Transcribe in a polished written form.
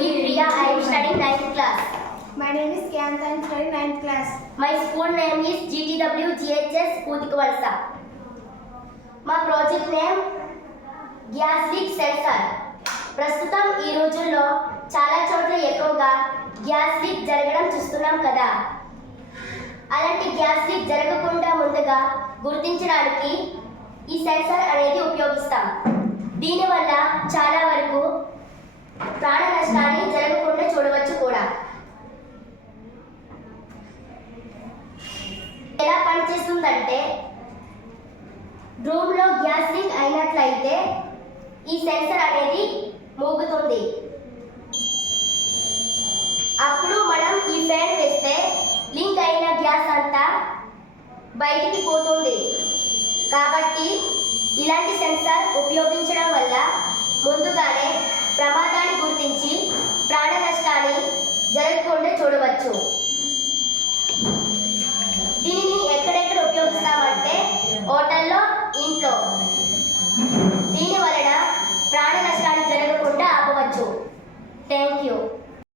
me Priya. I am studying 9th class. My name is Kyanta. I am studying 9th class. My school name is GTW GHS Putikavalsa. మా project name gas leak sensor. ప్రస్తుతం ఈ రోజుల్లో చాలా చోట్ల ఎక్కువగా gas leak జరగడం చూస్తున్నాం కదా. అలాంటి గ్యాస్ లీక్ జరగకుండా ముందుగా గుర్తించడానికి ఈ సెన్సార్ అనేది ఉపయోగిస్తాం. దీనివల్ల చాలా వరకు ప్రాణ నష్టాన్ని జరగకుండా చూడవచ్చు కూడా. ఎలా పనిచేస్తుందంటే, రూమ్లో గ్యాస్ లీక్ అయినట్లయితే ఈ సెన్సర్ అనేది మోగుతుంది. అప్పుడు మనం ఈ ఫ్యాన్ వేస్తే లీక్ అయిన గ్యాస్ అంతా బయటికి పోతుంది. కాబట్టి ఇలాంటి సెన్సార్ ఉపయోగించడం వల్ల ముందుగానే ప్రమాదాన్ని గుర్తించి ప్రాణ నష్టాన్ని జరగకుండా చూడవచ్చు.